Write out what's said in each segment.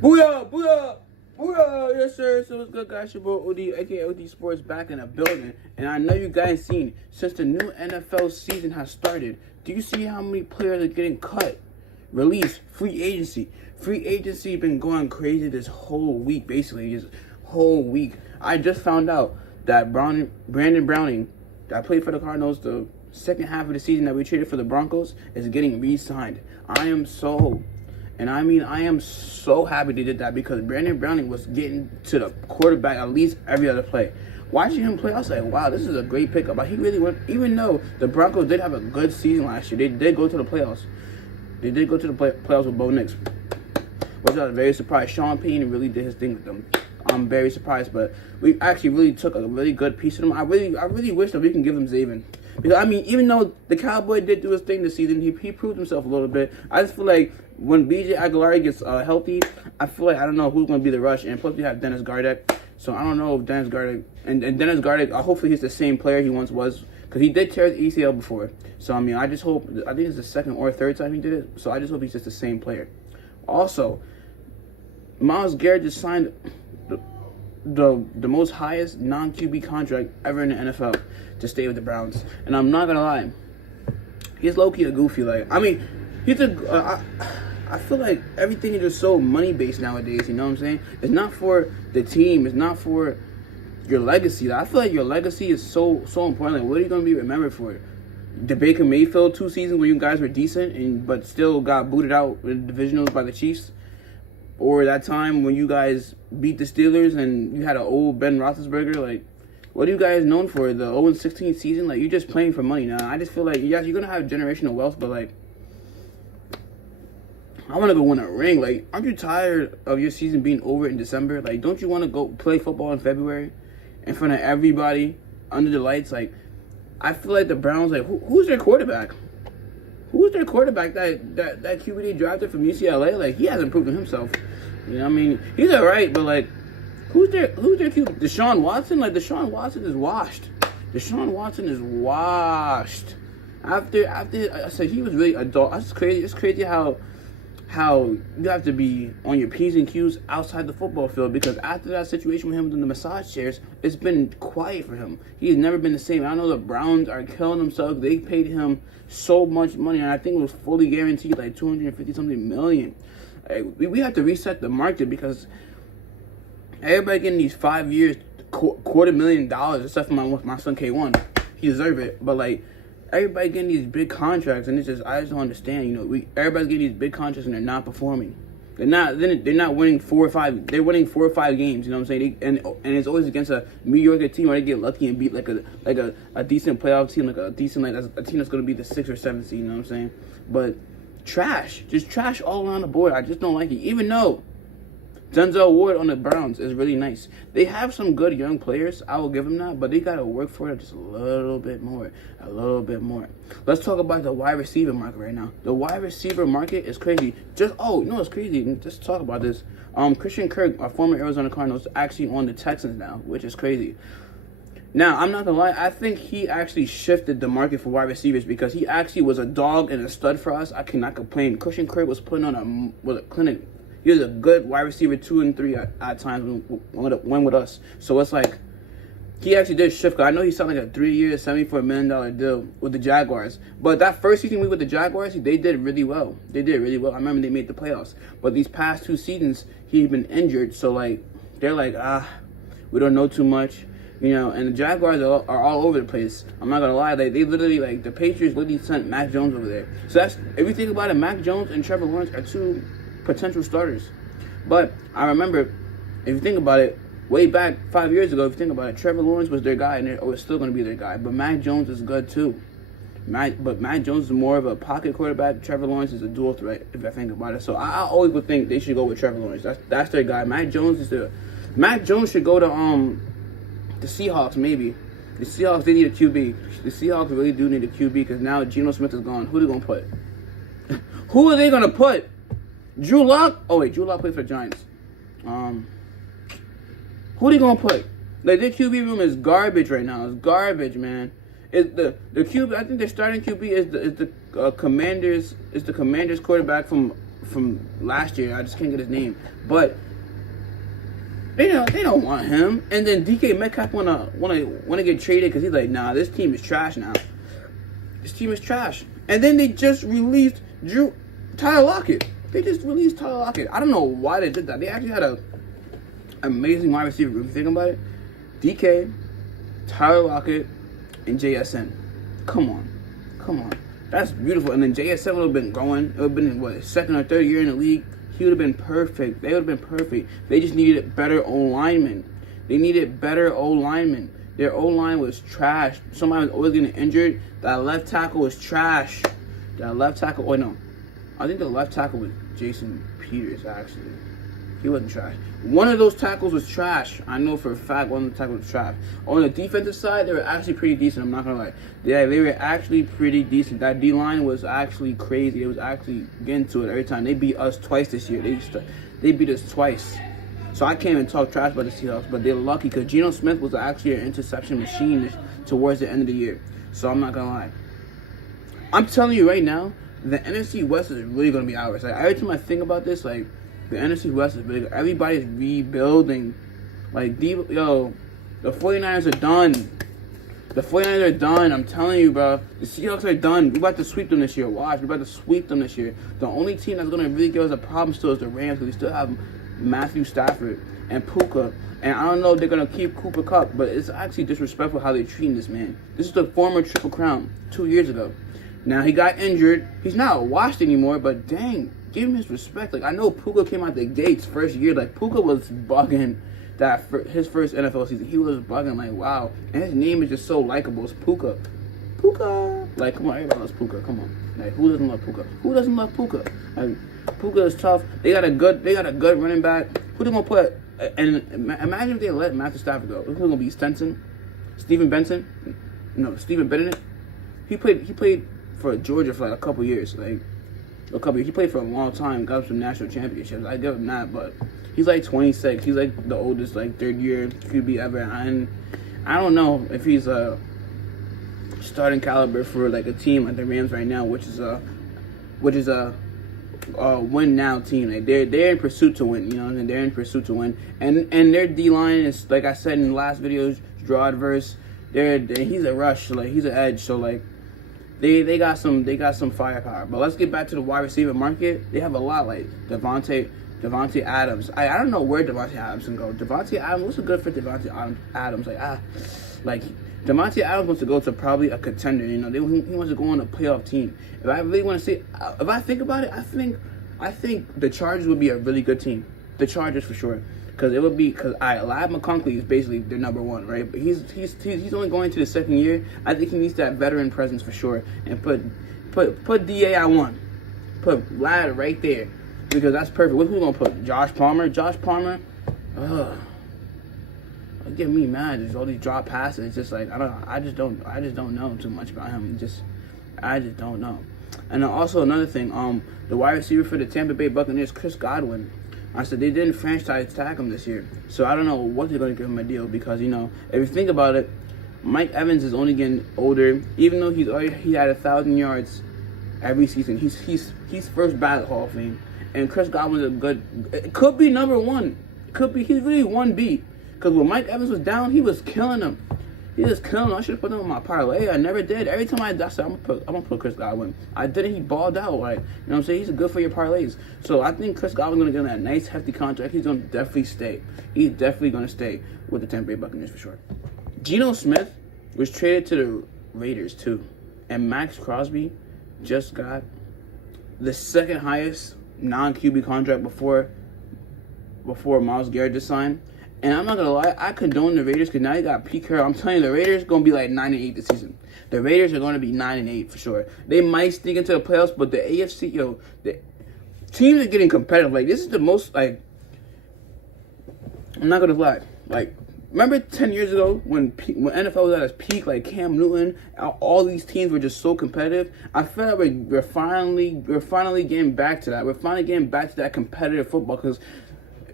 Booyah! Booyah! Booyah! Yes, sir. So what's good, guys? Your boy OD, aka OD Sports, back in the building. And I know you guys seen, since the new NFL season has started, do you see how many players are getting cut, released, free agency? Free agency been going crazy this whole week, basically. This whole week. I just found out that Brandon Browning, that played for the Cardinals the second half of the season that we traded for the Broncos, is getting re-signed. I am so happy they did that because Brandon Browning was getting to the quarterback at least every other play. Watching him play, I was like, wow, this is a great pickup. But he really went, even though the Broncos did have a good season last year, they did go to the playoffs. They did go to the playoffs with Bo Nix, which I was very surprised. Sean Payton really did his thing with them. I'm very surprised, but we actually really took a really good piece of them. I really wish that we can give them Zaven. Because, I mean, even though the Cowboy did do his thing this season, he proved himself a little bit. I just feel like when B.J. Aguilar gets healthy, I feel like I don't know who's going to be the rush. And plus, we have Dennis Garret. So, I don't know if Dennis Garret... And Dennis Garret, hopefully he's the same player he once was. Because he did tear his ACL before. So, I mean, I just hope... I think it's the second or third time he did it. So, I just hope he's just the same player. Also, Myles Garret just signed the most highest non-QB contract ever in the NFL to stay with the Browns. And I'm not gonna lie, he's low-key a goofy. Like, I mean, he's I feel like everything is just so money-based nowadays, you know what I'm saying? It's not for the team, it's not for your legacy. I feel like your legacy is so important. Like, what are you gonna be remembered for? The Baker Mayfield 2 seasons where you guys were decent but still got booted out in the divisionals by the Chiefs? Or that time when you guys beat the Steelers and you had an old Ben Roethlisberger? Like, what are you guys known for? The 0-16 season? Like, you're just playing for money now. I just feel like, yes, you're going to have generational wealth, but, like, I want to go win a ring. Like, aren't you tired of your season being over in December? Like, don't you want to go play football in February in front of everybody under the lights? Like, I feel like the Browns, like, who's their quarterback? Who's their quarterback that QB they drafted from UCLA? Like, he hasn't proven himself. You know what I mean? He's all right, but, like, who's their QB? Deshaun Watson? Like, Deshaun Watson is washed. Deshaun Watson is washed. After I said he was really a dog. It's crazy. It's crazy how you have to be on your P's and Q's outside the football field, because after that situation with him in the massage chairs, it's been quiet for him. He has never been the same. I know the Browns are killing themselves. They paid him so much money, and I think it was fully guaranteed, like $250-something million. We have to reset the market because everybody getting these 5 years, $250,000, except for my son K1. He deserves it, but like, everybody getting these big contracts, and it's just, I just don't understand. You know, everybody's getting these big contracts and they're not performing. They're not winning 4 or 5. They're winning 4 or 5 games. You know what I'm saying? And it's always against a mediocre team where they get lucky and beat like a decent playoff team, like a decent a team that's gonna be the 6th or 7th seed. You know what I'm saying? But just trash all around the board. I just don't like it. Even though Denzel Ward on the Browns is really nice. They have some good young players. I will give them that, but they got to work for it just a little bit more. A little bit more. Let's talk about the wide receiver market right now. The wide receiver market is crazy. It's crazy. Just talk about this. Christian Kirk, a former Arizona Cardinals, is actually on the Texans now, which is crazy. Now, I'm not going to lie. I think he actually shifted the market for wide receivers because he actually was a dog and a stud for us. I cannot complain. Christian Kirk was putting on a clinic. He was a good wide receiver 2 and 3 at times when with us. So it's like he actually did shift. I know he signed like a 3-year, $74 million deal with the Jaguars. But that first season we with the Jaguars, they did really well. They did really well. I remember they made the playoffs. But these past 2 seasons, he's been injured. So like they're like, we don't know too much. You know, and the Jaguars are all over the place. I'm not gonna lie, they literally, like, the Patriots literally sent Mac Jones over there. So that's, if you think about it, Mac Jones and Trevor Lawrence are 2 potential starters. But I remember, if you think about it, way back 5 years ago, if you think about it, Trevor Lawrence was their guy, and it was still going to be their guy. But Mac Jones is good too. But Mac Jones is more of a pocket quarterback. Trevor Lawrence is a dual threat, if I think about it. So I always would think they should go with Trevor Lawrence. That's their guy. Mac Jones should go to the Seahawks, maybe. The Seahawks, they need a QB. The Seahawks really do need a QB because now Geno Smith is gone. Who are they going to put? Who are they going to put? Drew Lock? Oh, wait, Drew Lock played for the Giants. Who are they going to put? Like, their QB room is garbage right now. It's garbage, man. The QB, I think their starting QB is the Commanders quarterback from from last year. I just can't get his name, but they don't want him. And then DK Metcalf wanna get traded because he's like, nah, this team is trash now. This team is trash. And then they just released Tyler Lockett. They just released Tyler Lockett. I don't know why they did that. They actually had a amazing wide receiver group. If you think about it, DK, Tyler Lockett, and JSN. Come on. That's beautiful. And then JSN would have been going. It would have been, what, second or third year in the league. He would have been perfect. They would have been perfect. They just needed better O-linemen. They needed better O-linemen. Their O-line was trash. Somebody was always getting injured. That left tackle was trash. That left tackle, no. I think the left tackle was Jason Peters, actually. He wasn't trash. One of those tackles was trash. I know for a fact one of the tackles was trash. On the defensive side, they were actually pretty decent. I'm not going to lie. Yeah, they were actually pretty decent. That D-line was actually crazy. It was actually getting to it every time. They beat us twice this year. They beat us twice. So I can't even talk trash about the Seahawks, but they're lucky because Geno Smith was actually an interception machine towards the end of the year. So I'm not going to lie. I'm telling you right now, the NFC West is really going to be ours. Like, every time I think about this, like, the NFC West is big. Everybody's rebuilding. Like, the 49ers are done. The 49ers are done. I'm telling you, bro. The Seahawks are done. We're about to sweep them this year. Watch. We're about to sweep them this year. The only team that's going to really give us a problem still is the Rams, because we still have Matthew Stafford and Puka. And I don't know if they're going to keep Cooper Kupp, but it's actually disrespectful how they're treating this man. This is the former Triple Crown 2 years ago. Now, he got injured. He's not washed anymore, but dang, give him his respect. Like, I know Puka came out the gates first year. Like, Puka was bugging his first NFL season. He was bugging, like, wow. And his name is just so likable. It's Puka. Puka. Like, come on, everybody loves Puka. Come on. Like, who doesn't love Puka? Who doesn't love Puka? Like, Puka is tough. They got a good running back. Who they gonna put? And imagine if they let Matthew Stafford go. Who's gonna be Stenson? Stephen Benson? No, Stephen Bennett. He played for Georgia for like a couple years. He played for a long time, got some national championships. I give him that, but he's like 26. He's like the oldest, like, third year QB ever. And I don't know if he's a starting caliber for like a team like the Rams right now, which is a win now team. Like, they're in pursuit to win, you know, and they're in pursuit to win. And their D line is, like I said in the last videos, Gerard Verse. He's a rush, like he's an edge, so like. They got some firepower. But let's get back to the wide receiver market. They have a lot, like Devontae Adams. I don't know where Devontae Adams can go. Devontae Adams, what's a good for Devontae Adams? Like Devontae Adams wants to go to probably a contender. You know, he wants to go on a playoff team. If I really want to see, if I think about it, I think the Chargers would be a really good team. The Chargers for sure. Because it would be, Ladd McConkey is basically their number one, right? But he's only going to the second year. I think he needs that veteran presence for sure. And put DA at one. Put Ladd right there. Because that's perfect. Who's going to put? Josh Palmer? Josh Palmer? It get me mad. There's all these drop passes. It's just like, I just don't know too much about him. I just don't know. And then also another thing, the wide receiver for the Tampa Bay Buccaneers, Chris Godwin. I said they didn't franchise tag him this year. So I don't know what they're going to give him a deal because, you know, if you think about it, Mike Evans is only getting older. Even though he had 1,000 yards every season, he's first ballot Hall of Fame. And Chris Godwin's it could be number one. He's really 1B. Because when Mike Evans was down, he was killing him. I should have put him on my parlay. I never did. Every time I said, I'm gonna put Chris Godwin. I didn't. He balled out. Like, you know what I'm saying? He's good for your parlays. So I think Chris Godwin's gonna get that nice hefty contract. He's gonna definitely stay. He's definitely gonna stay with the Tampa Bay Buccaneers for sure. Geno Smith was traded to the Raiders too, and Max Crosby just got the second highest non-QB contract before Myles Garret just signed. And I'm not going to lie, I condone the Raiders because now you got Pete Carroll. I'm telling you, the Raiders are going to be like 9-8 this season. The Raiders are going to be 9-8 for sure. They might sneak into the playoffs, but the AFC, the teams are getting competitive. Like, this is the most, like, I'm not going to lie. Like, remember 10 years ago when NFL was at its peak, like Cam Newton, all these teams were just so competitive? I feel like we're finally getting back to that. We're finally getting back to that competitive football because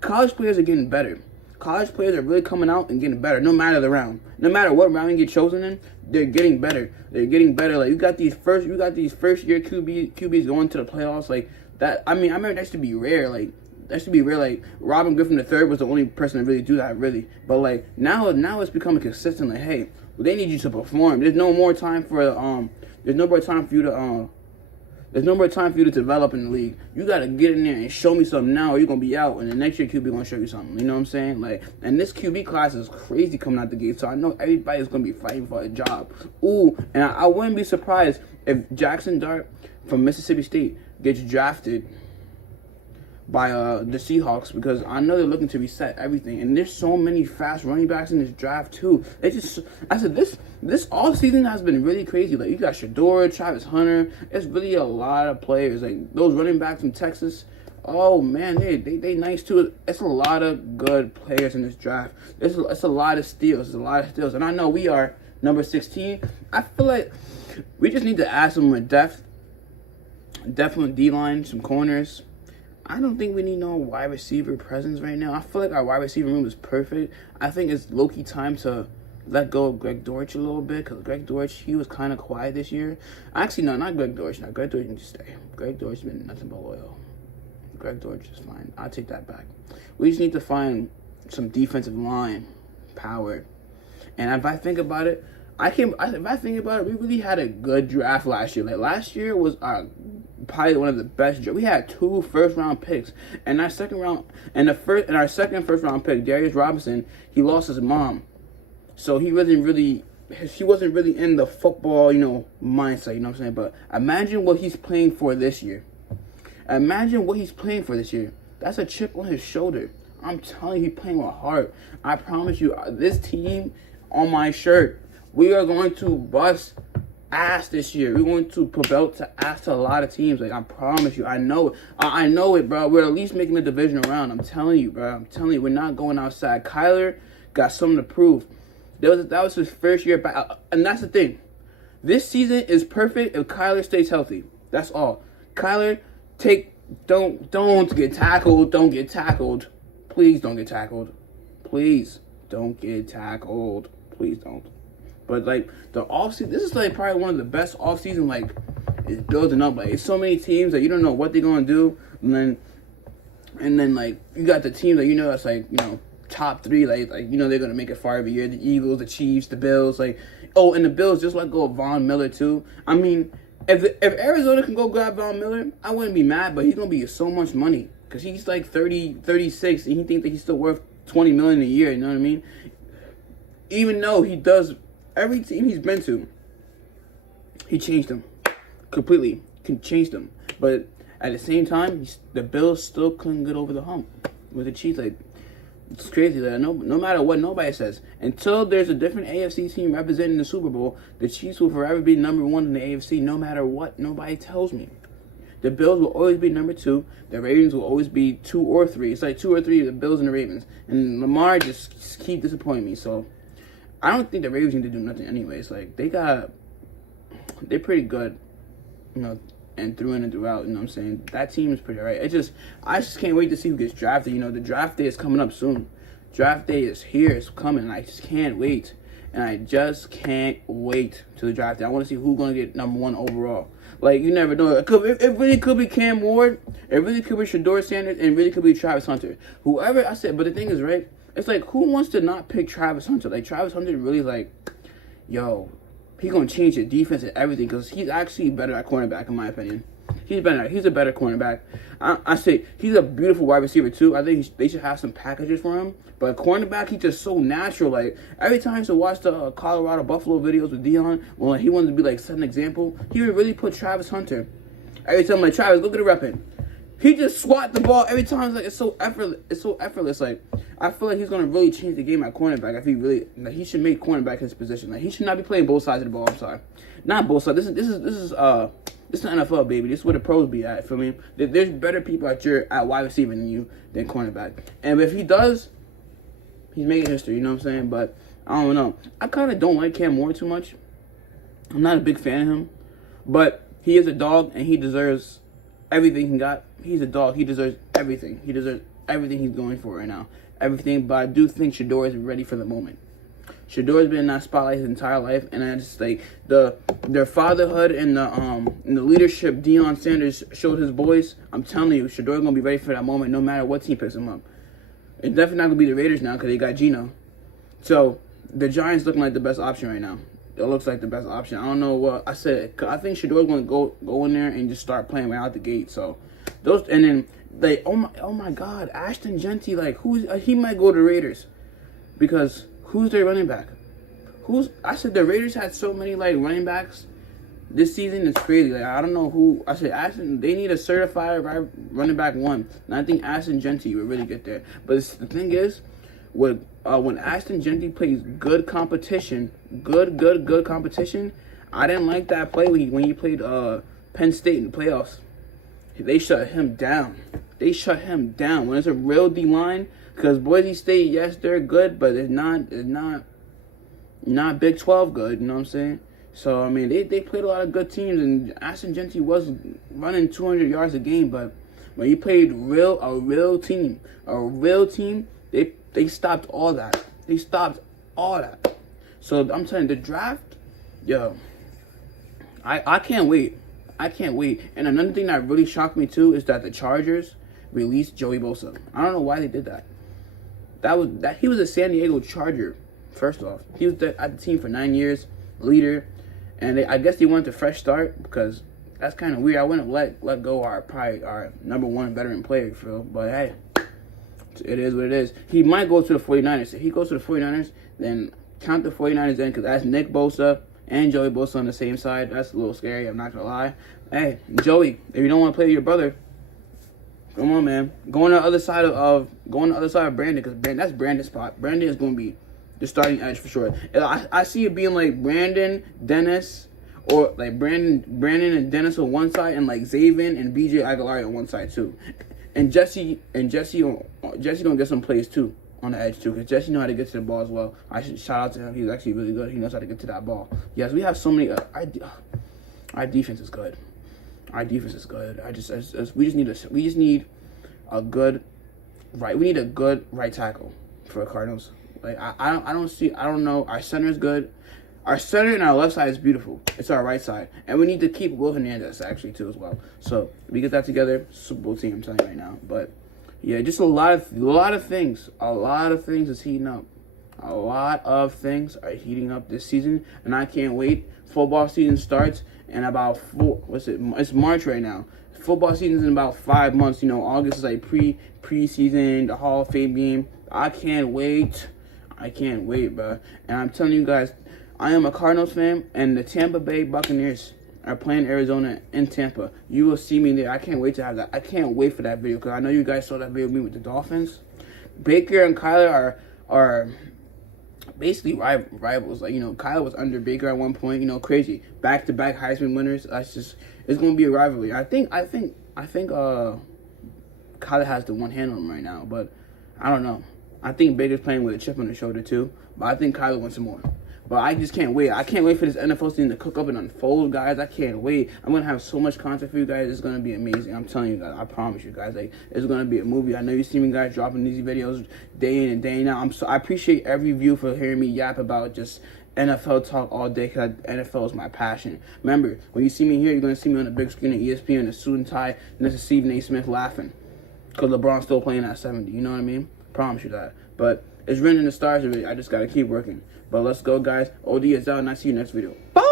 college players are getting better. College players are really coming out and getting better, no matter the round. No matter what round you get chosen in, they're getting better. They're getting better. Like, you got these first year QBs going to the playoffs. Like, I remember that used to be rare. Like, that should be rare. Like, Robin Griffin III was the only person to really do that, really. But like now it's becoming consistent. Like, hey, they need you to perform. There's no more time for there's no more time for you to there's no more time for you to develop in the league. You gotta get in there and show me something now, or you're gonna be out. And the next year QB gonna show you something. You know what I'm saying? Like, and this QB class is crazy coming out the gate. So I know everybody's gonna be fighting for a job. Ooh, and I wouldn't be surprised if Jackson Dart from Mississippi State gets drafted by the Seahawks, because I know they're looking to reset everything, and there's so many fast running backs in this draft too. I said this all season has been really crazy. Like, you got Shador, Travis Hunter. It's really a lot of players. Like, those running backs from Texas. Oh man, they nice too. It's a lot of good players in this draft. It's a lot of steals. It's a lot of steals, and I know we are number 16. I feel like we just need to add some more depth on D-line, some corners. I don't think we need no wide receiver presence right now. I feel like our wide receiver room is perfect. I think it's low-key time to let go of Greg Dortch a little bit, because Greg Dortch, he was kind of quiet this year. Actually, no, not Greg Dortch. No, Greg Dortch can just stay. Greg Dortch has been nothing but loyal. Greg Dortch is fine. I'll take that back. We just need to find some defensive line power. And if I think about it, we really had a good draft last year. Like, last year was probably one of the best drafts. We had 2 first-round picks, and our second first-round pick, Darius Robinson, he lost his mom, so he wasn't really in the football, mindset. You know what I'm saying? But imagine what he's playing for this year. That's a chip on his shoulder. I'm telling you, he's playing with heart. I promise you, this team on my shirt, we are going to bust ass this year. We're going to put belt to ass to a lot of teams. Like, I promise you. I know it. I know it, bro. We're at least making the division around. I'm telling you, bro. We're not going outside. Kyler got something to prove. That was his first year back. And that's the thing. This season is perfect if Kyler stays healthy. That's all. Kyler, don't get tackled. Don't get tackled. Please don't get tackled. Please don't get tackled. Please don't. But, like, the offseason, this is, like, probably one of the best offseason, like, it's building up. Like, it's so many teams that you don't know what they're going to do. And then, like, you got the team that, that's, like, top 3. Like they're going to make it far every year. The Eagles, the Chiefs, the Bills. Like, oh, and the Bills just let go of Von Miller, too. I mean, if Arizona can go grab Von Miller, I wouldn't be mad, but he's going to be so much money. Because he's, like, 36, and he thinks that he's still worth $20 million a year, you know what I mean? Even though he does... Every team he's been to, he changed them completely. Changed them, but at the same time, the Bills still couldn't get over the hump with the Chiefs. Like, it's crazy. Like, no matter what nobody says, until there's a different AFC team representing the Super Bowl, the Chiefs will forever be number 1 in the AFC. No matter what nobody tells me, the Bills will always be number 2. The Ravens will always be 2 or 3. It's like 2 or 3. The Bills and the Ravens, and Lamar just keep disappointing me. So. I don't think the Ravens need to do nothing anyways. Like, they're pretty good, and through in and throughout, you know what I'm saying? That team is pretty right. I just can't wait to see who gets drafted. The draft day is coming up soon. Draft day is here. It's coming. I just can't wait. And I just can't wait to the draft day. I want to see who's going to get number 1 overall. Like, you never know. It really could be Cam Ward. It really could be Shador Sanders. And it really could be Travis Hunter. Whoever I said. But the thing is, right? It's like, who wants to not pick Travis Hunter? Like, Travis Hunter really, like, yo, he's going to change the defense and everything, because he's actually better at cornerback, in my opinion. He's a better cornerback. I say he's a beautiful wide receiver, too. I think they should have some packages for him. But cornerback, he's just so natural. Like, every time I used to watch the Colorado Buffalo videos with Deion, when he wanted to be, like, set an example, he would really put Travis Hunter. Every time, like, Travis, look at the repping. He just swat the ball every time. It's like, it's so effortless. Like, I feel like he's gonna really change the game at cornerback. If he should make cornerback his position. Like, he should not be playing both sides of the ball. I'm sorry, not both sides. This is the NFL, baby. This is where the pros be at. For me, there's better people at wide receiver than cornerback. And if he does, he's making history. You know what I'm saying? But I don't know. I kind of don't like Cam Ward too much. I'm not a big fan of him, but he is a dog and he deserves everything he got. He's a dog. He deserves everything. He deserves everything he's going for right now. Everything. But I do think Shador is ready for the moment. Shador's been in that spotlight his entire life, and I just like their fatherhood and the leadership Deion Sanders showed his boys. I'm telling you, Shador's gonna be ready for that moment, no matter what team picks him up. It's definitely not gonna be the Raiders now because they got Geno. So the Giants looking like the best option right now. It looks like the best option. I don't know what I said. I think Shador's gonna go in there and just start playing right out the gate. So those, and then like oh my God, Ashton Genty, like he might go to Raiders because who's their running back? I said the Raiders had so many like running backs this season. It's crazy. Like I don't know who. I said Ashton. They need a certified running back one, and I think Ashton Genty would really get there. But the thing is, when Ashton Genty plays good competition, good competition, I didn't like that play when he played Penn State in the playoffs. They shut him down. When it's a real D line, because Boise State, yes, they're good, but it's not Big 12 good. You know what I'm saying? So I mean, they played a lot of good teams, and Ashton Genty was running 200 yards a game, but when you played a real team, they stopped all that. So I'm telling you, the draft, yo, I can't wait. And another thing that really shocked me too is that the Chargers released Joey Bosa. I don't know why they did that. He was a San Diego Charger. First off, he was at the team for 9 years, leader, and I guess they wanted a fresh start because that's kind of weird. I wouldn't have let go our number one veteran player, Phil. But hey, it is what it is. He might go to the 49ers. If he goes to the 49ers, then count the 49ers in because that's Nick Bosa and Joey Bosa on the same side. That's a little scary. I'm not gonna lie. Hey, Joey, if you don't want to play with your brother, come on, man. Go on the other side of Brandon because that's Brandon's spot. Brandon is gonna be the starting edge for sure. I see it being like Brandon, Dennis, or like Brandon and Dennis on one side, and like Zaven and BJ Aguilar on one side too. And Jesse gonna get some plays too on the edge too, because Jesse know how to get to the ball as well. I should shout out to him. He's actually really good. He knows how to get to that ball. Yes, we have so many. Our defense is good. We just need a good right. We need a good right tackle for the Cardinals. Like I don't know. Our center is good. Our center and our left side is beautiful. It's our right side, and we need to keep Will Hernandez actually too as well. So if we get that together, Super Bowl team. I'm telling you right now. But yeah, just a lot of things. A lot of things is heating up. A lot of things are heating up this season, and I can't wait. Football season starts in about it's March right now. Football season's in about 5 months. You know, August is like preseason, the Hall of Fame game. I can't wait, bro. And I'm telling you guys, I am a Cardinals fan, and the Tampa Bay Buccaneers are playing Arizona in Tampa. You will see me there. I can't wait to have that. I can't wait for that video because I know you guys saw that video of me with the Dolphins. Baker and Kyler are basically rivals. Like, you know, Kyler was under Baker at one point. You know, crazy back-to-back Heisman winners. It's going to be a rivalry. I think Kyler has the one hand on him right now, but I don't know. I think Baker's playing with a chip on his shoulder too, but I think Kyler wants some more. But I just can't wait. I can't wait for this NFL season to cook up and unfold, guys. I can't wait. I'm going to have so much content for you guys. It's going to be amazing. I'm telling you guys. I promise you guys. Like, it's going to be a movie. I know you see me guys dropping these videos day in and day out. I appreciate every view for hearing me yap about just NFL talk all day because NFL is my passion. Remember, when you see me here, you're going to see me on the big screen at ESPN in a suit and tie, and this is Stephen A. Smith laughing because LeBron's still playing at 70. You know what I mean? Promise you that. But it's written in the stars already. I just got to keep working. But let's go, guys. OD is out, and I see you next video. Bye!